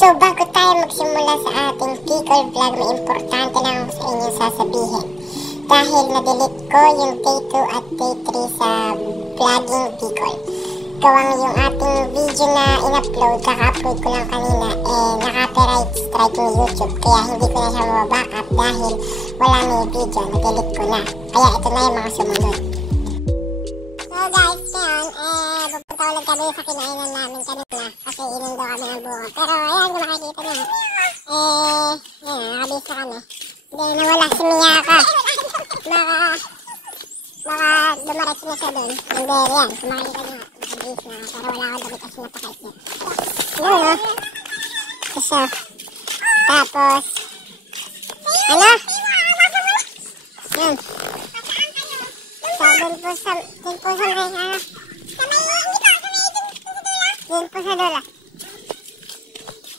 So bago tayo magsimula sa ating Bicol vlog, may importante lang ako sa inyo sasabihin. Dahil na-delete ko yung day 2 at day 3 sa vlogging Bicol. Gawang yung ating video na in-upload, kaka-upload ko lang kanina, naka-copyright strike ng YouTube. Kaya hindi ko na siya mababackup dahil wala na yung video, na-delete ko na. Kaya ito na yung mga sumunod. So guys, ngayon, pupunta ulit kami sa kinainan namin kanina kasi inundo kami ng buko. Pero ayan, kung makikita nyo, nakabis na kami. Hindi, nawala si Miyaka. Baka dumaretso na siya dun. Hindi, yan, kung makikita nyo, nakabis na. Pero wala akong damit kasi napakait niya. Ano, no? Kasi, tapos, ano? Yan. So, dun po sa may, dun po sa dola.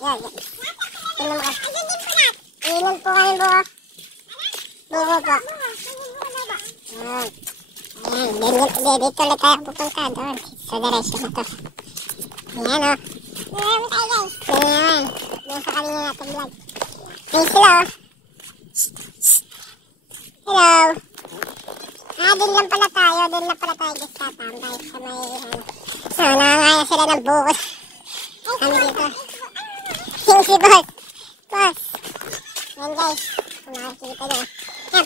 Yan, yan. Inom ka. Inom po kami buko. Buko po. Yan. Ayan, dito ulit tayo pupunta doon. Sa direction na to. Ayan, o. Ayan tayo, guys. Ayan. Doon sa kanina natin vlog. Ayan sila, o. Hello. Doon lang pala tayo. Doon lang pala tayo guys tatambay sa may, So, nakangaya sila ng buko. Kami dito. Yung si boss. Boss. Yan guys. Kung makikita nyo. Yan,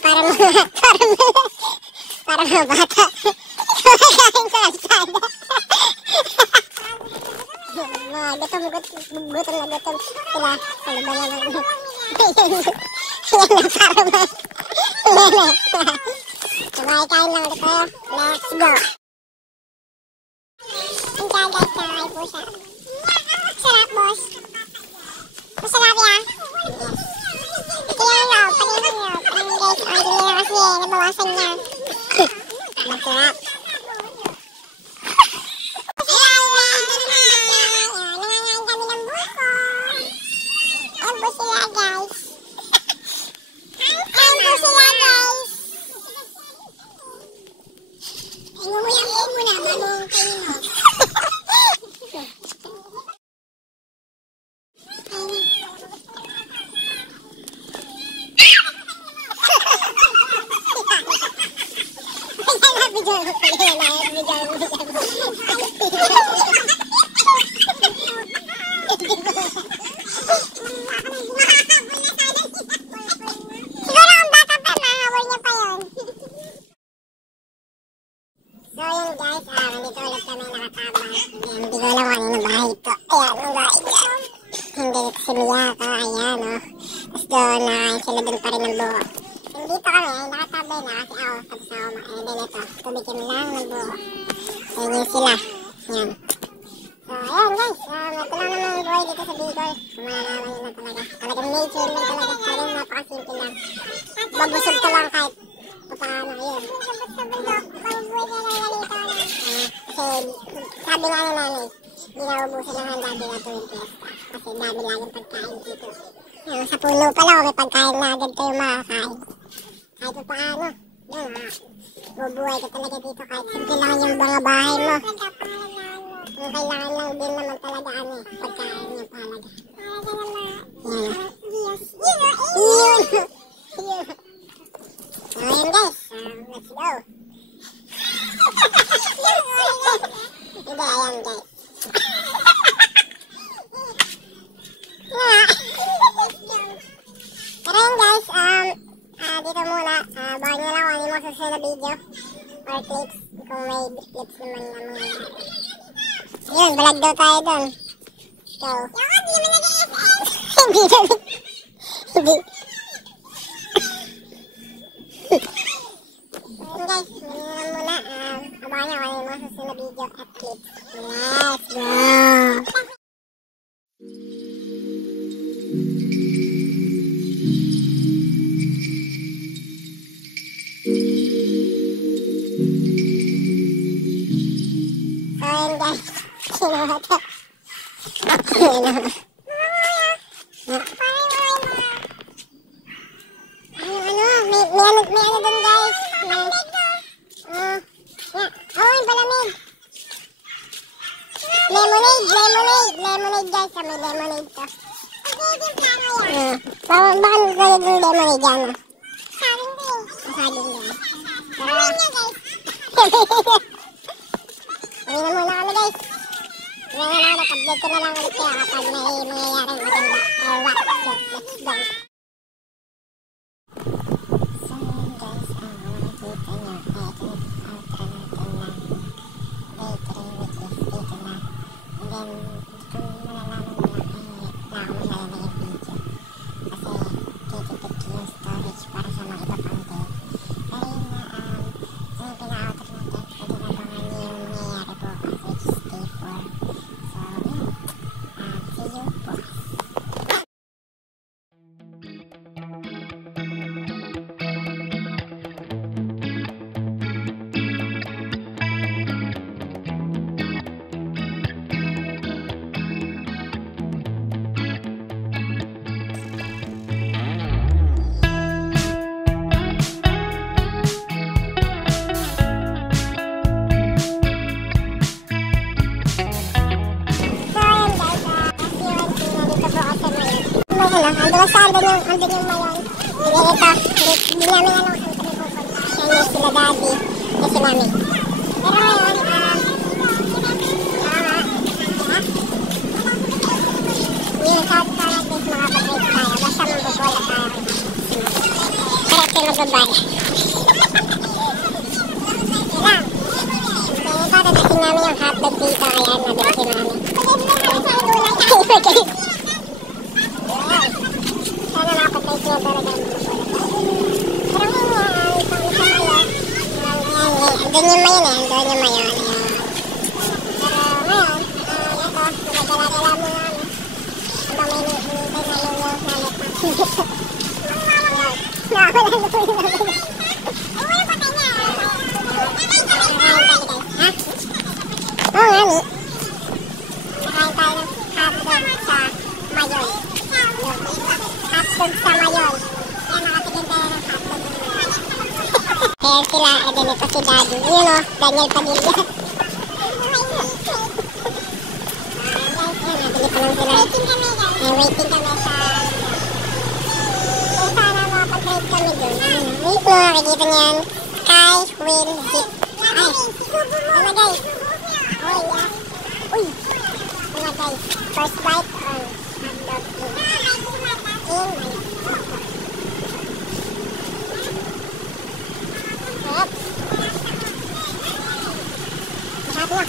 para mga bata. Kumakain sa kalsada. Gutom na gutom sila. Ano ba naman? Yan na, para mga lele. Kumakain lang ulit tayo. Let's go. Ang kaya guys, nakakain po siya. Sarap, boss. Masarap yan. Kaya nyo, paningin nyo. Paningin guys, ang dili na kasi nabawasan niya. Masarap. Nangangain kami ng buko. Ayan po sila guys. Ayan po sila guys. Ngumuyakin mo na, mamong kayo mo. So yun guys, nandito ulit kami nakatabang. Hindi ko alam kung ano na bahay ito. Ayan, ang bahay niya. Hindi dito si Miyaka, ayan o. Tapos doon, nakain sila doon pa rin ng buko. Nandito kami, nakatabay na kasi ako, tapos ako makain din ito. Tubikin lang ng buko. Ayan yun sila. Ayan. So ayan guys, ito lang naman yung buhay dito sa Bicol. Malalaman nyo lang talaga. Talagang nature lang talaga. Talagang napakasimple lang. Babusog ka lang kahit paano yun. Kasi sabi nga na nanay, hindi na ubusan ng handa din na tuwing piyesta. Kasi dami laging pagkain dito. Sa puno pala, may pagkain na agad kayo makakain. Kahit pa paano, yun bubuhay ka talaga dito kahit simple lang yung mga bahay mo. Ang kailangan lang din naman talaga pagkain yung palaga. Yan. Yun. So ayan guys, let's go. Hindi, ayan guys. Pero yun guys, dito muna, baka nyo lang kung ano yung mga susunod na video or clips, kung may clips naman na mga yun, vlog daw tayo dun. So, hindi naman nag-FS. Hindi naman. Hindi. Guys, manilang muna. Abangan nyo kung ano yung mga susunod na video at clips. Let's go! So, yun guys. Kinuha to. Kinuha. May ano dun guys. Yung palamig. Lemonade guys. May lemonade to. Baka kayo yung demo ni Jana. Saling din. Saling din. Saling niya guys. Uwi na muna kami guys. Uwi na lang, update ko na lang ulit kaya kapag may mangyayaring maganda. What? Let's go. So guys, makikita nyo, ito outro natin na day 3 which is dito na. And then, dito malalaman mo lang na ako malalagay yung video. Kasi titipid ko yung storage para sa mga iba pang day. Pero yun na, yung pina-outro natin, pwede na bangan yung mangyayari bukas which is day 4. So, yun. See you bukas. Andun yung mayon. Hindi namin ano kung saan pupunta. Kaya sila daddy kasi namin. Pero ngayon, yung south side at least makapag-ride tayo. Basta mabubola tayo. Correct yung magbabay. Yan. Kaya ito, tatasin namin yung hotdog dito. Ayan, nabirsin namin. Sana nakapatay siya talaga yung mga pero ngayon, isang isa mayon. Andun yung mayon eh, andun yung mayon. Pero ngayon, ito, nagadala-dala mo na ano. Habang may hinintay na lulu nalit na. Nakawala lulu namin. Ay, wala patay niya. Ha? Oo nga ni. Nakain tayo ng hotdog sa mayon. Hotdog sa mayon. Kaya nakatigil tayo ng hotdog. Kaya sila, din ito si Daddy. Yun o, Daniel Padilla. Nabili pa lang sila. Waiting kami sa... Kung sana makapag-ride kami dun. Wait mo, nakikita niyan. Sky will zip. Ay, ano guys? Oh yeah. Uy! Ano guys? First bite on hotdog in mayon. Sarap na.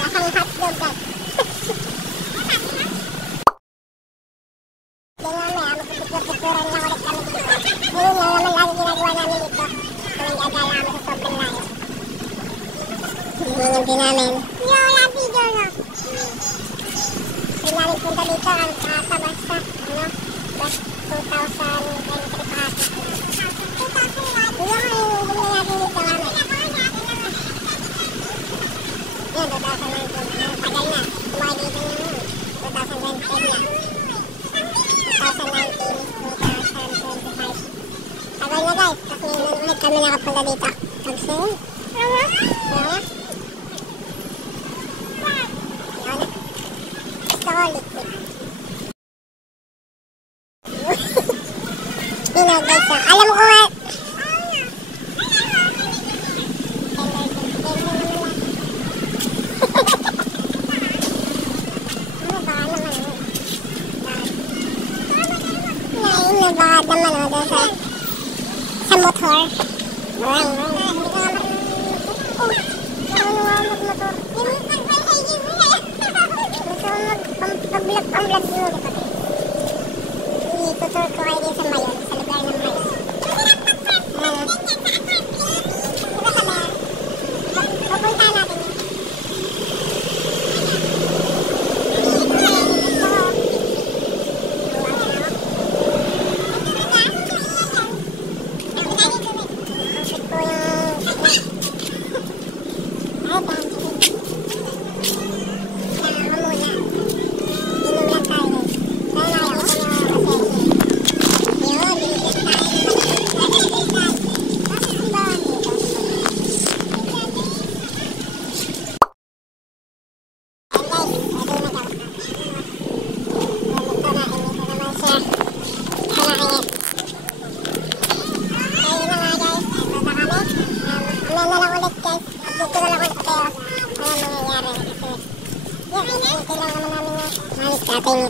Lasang hotdog guys. Ganyan may magpipicture-picturean lang ulit kami dito. Ngayon lang naman lagi ginagawa namin ito. Kung nag-agala kami sa sobrang layo. Ngayon din namin. Wala video no. Hindi namin punta dito ang sa basta. Ano? Bus 2023 pa ata. 2001? Hindi natin dito namin. Yan, 2019. Tagal na. Kumain dito naman. 2020 na. 2019, 2025. Tagal na guys. Tapos ngayon ulit kami nakapunta dito. Pag-sale. Wala? Wala? Gusto ko liquid. Yun o guys. Alam ko nga. Nabakad naman o doon sa motor. Hindi ko nga mag-motor. Pag-vlog mo dito. I-tutor ko kayo din sa mayon, sa lugar ng mayon. Pupunta natin yun.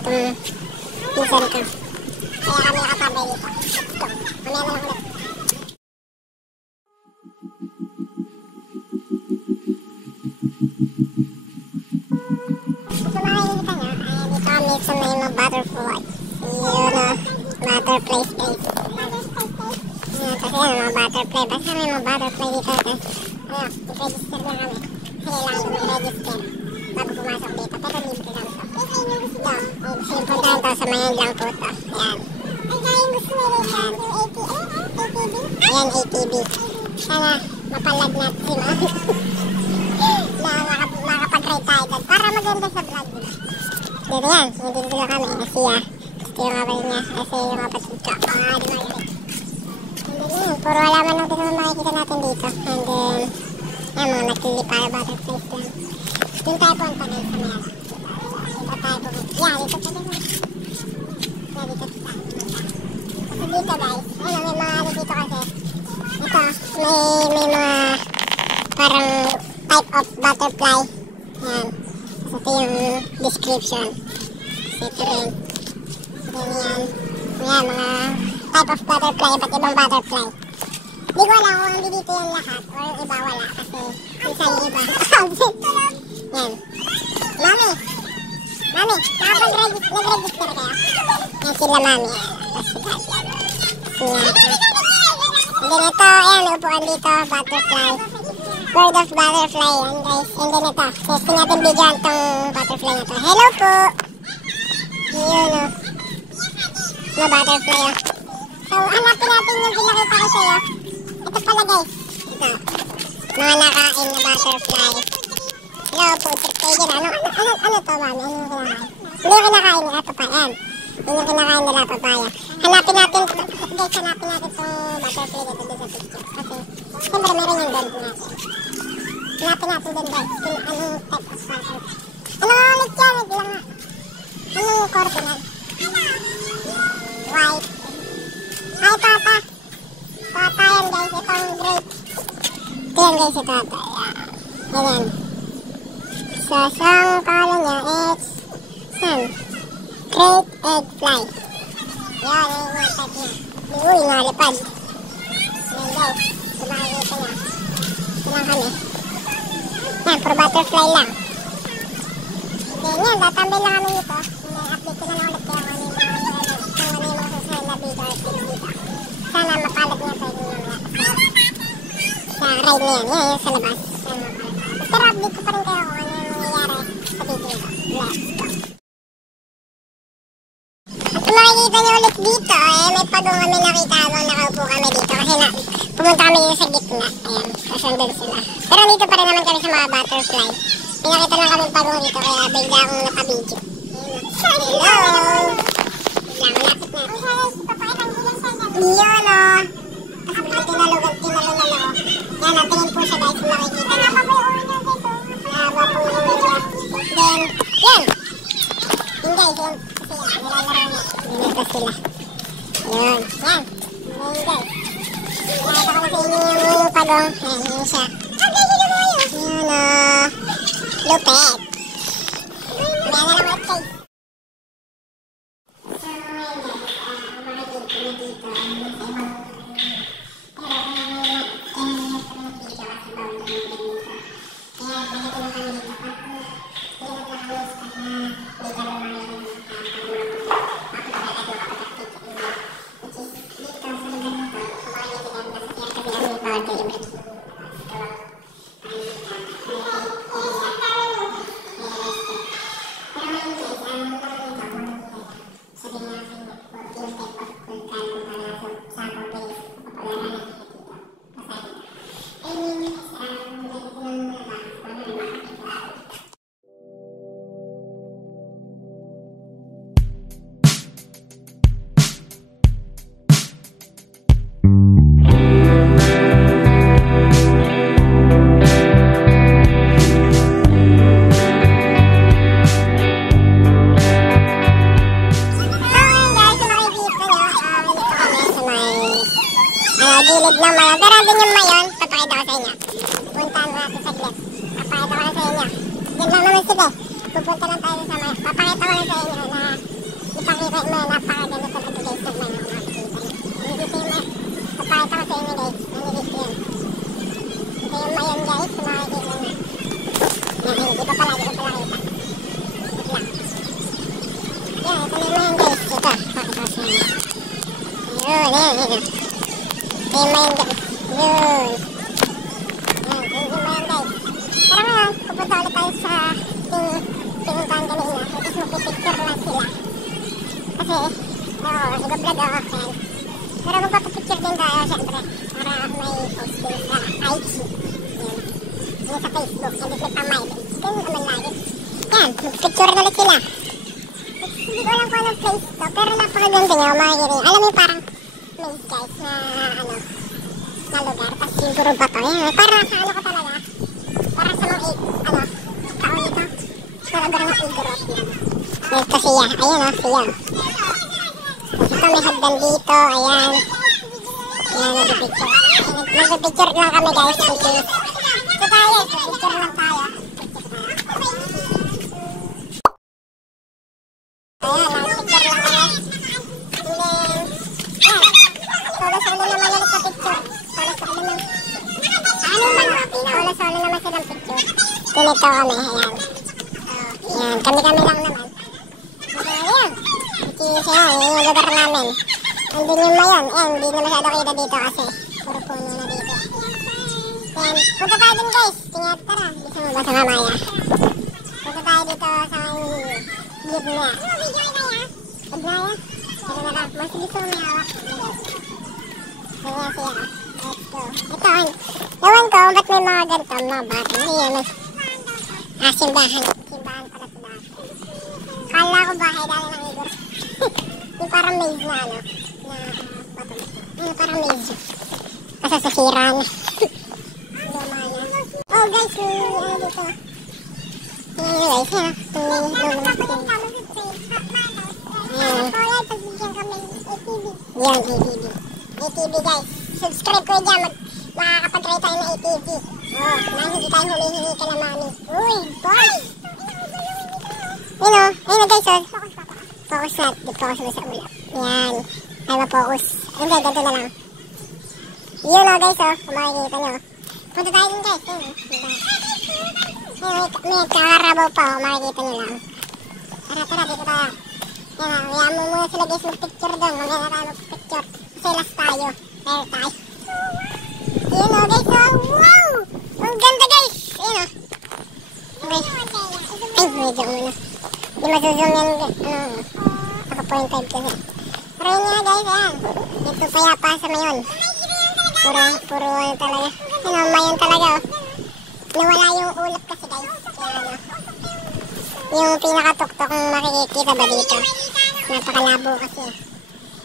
itong pinsan ko. Kaya kami nakatabay dito. Ito, mamaya na lang ulit. Ito makikita nyo, dito kami sa may mga butterfly. Yun o, butterfly space. Kasi yan, mga butterfly. Basta may mga butterfly dito. I-register lang kami. Kailangan mag-register bago pumasok dito. Pero libre lang ito. Ito, simple lang ito. Sa mayan lang po ito. Ayan. Ayan. Ayan, ATV. Sana mapalag natin si Mami. Makapag-ride tayo doon. Para maganda sa vlog. Dito yan. Dito lang kami. Kasi gusto yung kapatid niya. Kasi yung kapatid ko. Di magalit. Puro alaman lang din naman makikita natin dito. And then, yan mga naglilipara butterflies lang. Doon tayo punta guys sa meron. Dito tayo pumunta. Yeah, dito pa din. Yeah, dito tayo. Kasi dito guys, may mga ano dito kasi. Ito, may mga parang type of butterfly. Yan. Ito yung description. Ito rin. Then yan. Yan, mga type of butterfly, iba't ibang butterfly. Hindi ko alam kung hindi dito yung lahat or yung iba wala kasi minsan yung iba. Yan. Mami! Mami! Nag-register kayo? Yan sila mami. And then ito, ayan, may upuan dito, butterfly. Bird of butterfly yan guys. And then ito, gusto natin bigyan tong butterfly na to. Hello po! Yun o. Na butterfly o. So, hanapin natin yung pinakita ko sa'yo. Ito pala guys. Ito. Mga nakain na butterfly. Hello po, check kayo dyan. Ano to, mami? Ano yung kinakain? Hindi yung kinakain nila, papaya. Yun yung kinakain nila, papaya. Hanapin natin, guys, hanapin natin itong butterfly dito sa picture. Kasi, siyempre meron yung doon natin. Hanapin natin din guys. Anong type of butterfly. Ano nga ulit yan? Wait lang nga. Anong korte na? White. Ay, tata. Tata yan guys. Itong grape. Ito yan guys, ito tata. Ayan. So, ang color niya is great egg fly. Yan, yung mga type niya. Uy, nalipad. Ayan guys. Sumakikita niya. Ito lang kami. Yan, for butterfly lang. Then yan, tatambay lang kami dito. Update ko na lang ulit kayo kung ano yung mga susunod na video or tips dito. Sana mapalag niya sa inyo sa ride na yan. Yan, yung sa labas. Pero update ko pa rin kayo kung ano yung nangyayari sa video nito. Let's go! At kung makikita nyo ulit dito, may pagong kami nakita habang nakaupo kami dito. Kasi pumunta kami dito sa gitna. Ayan, kasundod sila. Pero dito pa rin naman kami sa mga butterfly. Pinakita lang kami pagong dito kaya bigla akong nakabidyo. Hello! Bigla akong lapit natin. Yun o! Kasi biglang tinalo. Yan, natingin po siya guys kung makikita niya. Haba po yung ulo. Then, yan! Yun guys, yun. Kasi yan, nilalaro niya. Dito sila. Yun, yan. Yun guys. Nakita ko na sa inyo yung pagong. Ayan, yun siya. Yun o! Lupet! Kaya na lang ulit guys. So, ngayon guys, makikita ko na dito. Gilid ng mayon. Pero andun yung mayon, papakita ko sa inyo. Puntahan ko natin saglit. Papakita ko lang sa inyo. Diyan lang naman sige. Pupunta lang tayo sa mayon. Papakita ko lang sa inyo na Yun, ayan. Ayun ba yun guys? Yun. Ayan, yun ba yun guys? Pero ngayon, pupunta ulit tayo sa pinuntahan kanina. At is magpipicture lang sila. Kasi, i-vlog ako. Ayan. Pero magpapicture din tayo syempre. Para may post din sa IG. Ayan. Ayan sa Facebook. Hindi flip ang my page. Ganun naman lagi. Ayan, magpicture na ulit sila. Hindi ko alam kung anong place to. Pero napakaganda niya. Makikita. Alam mo yung parang maze guys na ano na lugar. Tapos yung puro bato. Ayan. Para sa ano ko talaga. Para sa mga tao nito. Sa lugar ng Igorot. Ito siya. Ayan o. Siya. Ito may hagdan dito. Ayan. Ayan. Nag-picture. Nag-picture lang kami guys. Ito tayo. Picture lang tayo. Ayan. Nag-picture lang kami. And then. Solo-solo naman ulit sa picture. Solo-solo naman. Ano man? Solo-solo naman silang picture. Ganito kami. Ayan. Ayan. Kami-kami lang naman. Ayan. Ayan. Yung lugar namin. Andun yung mayon. Ayan. Hindi na masyado kita dito kasi. Puro puno na dito. Ayan. Punta tayo din guys. Tingnan. Tara. Bisa mo ba sa mamaya? Punta tayo dito sa gitna. Aglaya? Pero na lang. Mas gusto mo may hawak. Kaya siya. Let's go. Ito. Ewan ko ba't may mga ganito. Mga bata. Ayan. Simbahan. Simbahan pala sa dati. Kala ko bahay dali ng Igor. Yung parang maze na ano. Na bato. Yung parang maze. Kasi sa sira na. Luma na. Oh guys. Ano dito? Ayan guys. Ayan. Yan, ATV. ATV guys. Subscribe ko dyan. Makakapag-try tayo ng ATV. Oh, na hindi tayo humihingi ka na mami. Uy, boss! Ayun o. Ayun guys o. Focus na. Focus mo sa ulap. Yan. Ay ma-focus. Ayun guys, ganito na lang. Yun o guys o. Kung makikita nyo. Punta tayo din guys. Ayun o. May kakarabaw pa o. Makikita nyo lang. Tara, tara. Dito tayo. Yan o. Hayaan mo muna sila guys mag-picture doon. Mamaya na tayo mag-picture. Kasi last tayo. There tayo. Ayun o guys o. Wow! Ang ganda guys. Ayun o. Okay. Ay, medyo muna. Hindi masuzoom yan. Naka 0.5 kasi. Pero yun nga guys. Ayan. Ito payapa sa mayon. Puro ano talaga. Ano, mayon talaga o. Nawala yung ulap kasi guys. Kaya ano. Yung pinakatuktok ang makikita ba dito. Napakalabo kasi.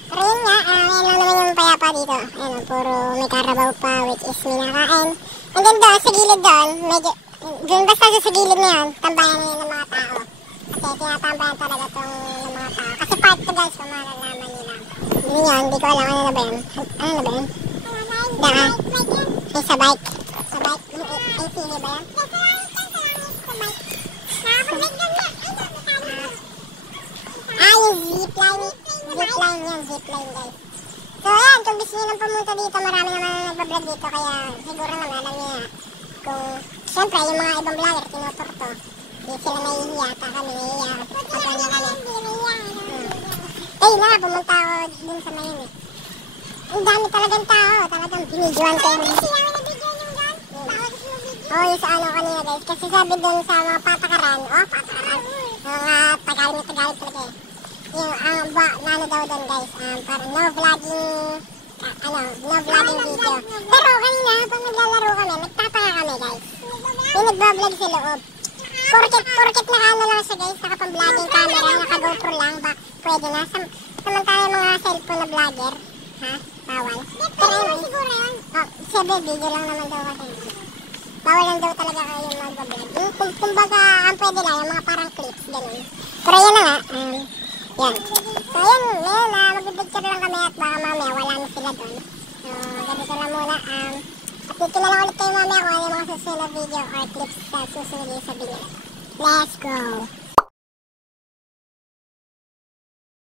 Pero yun nga, ayan lang naman yung payapa dito. Ayan, puro may karabaw pa, which is minakain. And then doon, sa gilid doon, medyo, doon basta sa gilid na yun, tambayan na yun ng mga tao. Kasi tinatambayan talaga itong ng mga tao. Kasi part to guys, kung malalaman nyo lang. Yun yun, hindi ko alam, ano na ba yun? Ano na ba yun? Daan. Ay, sa bike. Sa bike, ATV ba yan? Yung zipline. Zipline yan, zipline guys. So ayan, kung gusto nyo nang pumunta dito, marami naman nagbablog dito. Kaya siguro naman alam nyo na. Kung, siyempre, yung mga ibang vlogger, tinuturo to. Hindi sila nahihiya, kami nahihiya. Pagkano kami. Na, pumunta ako dun sa mayon eh. Ang dami talagang tao. Talagang binidyoan ko yung... yung sa ano kanina guys. Kasi sabi dun sa mga patakaran. Patakaran. Mga Tagalog talaga eh. Yung ano daw dun guys, parang no vlogging video. Pero kanina habang naglalaro kami, nagtataka kami guys. Yung nagbablog sa loob. Porket naka lang siya guys, naka pang vlogging camera, naka GoPro lang, pwede na. Samantala mga cellphone na vlogger, bawal. Pero yun, siguro yun. Sabi, video lang naman daw kasi. Bawal lang daw talaga kayo mag-vlog. Kumbaga, ang pwede lang, yung mga parang clips, ganun. Pero yun na nga, yan. So yun, mag-picture lang kami at baka mamaya wala na sila doon. So, ganito lang muna. Update ko na lang ulit kayo mamaya kung ano yung mga susunod na video or clips sa susunod yung sabi nila. Let's go!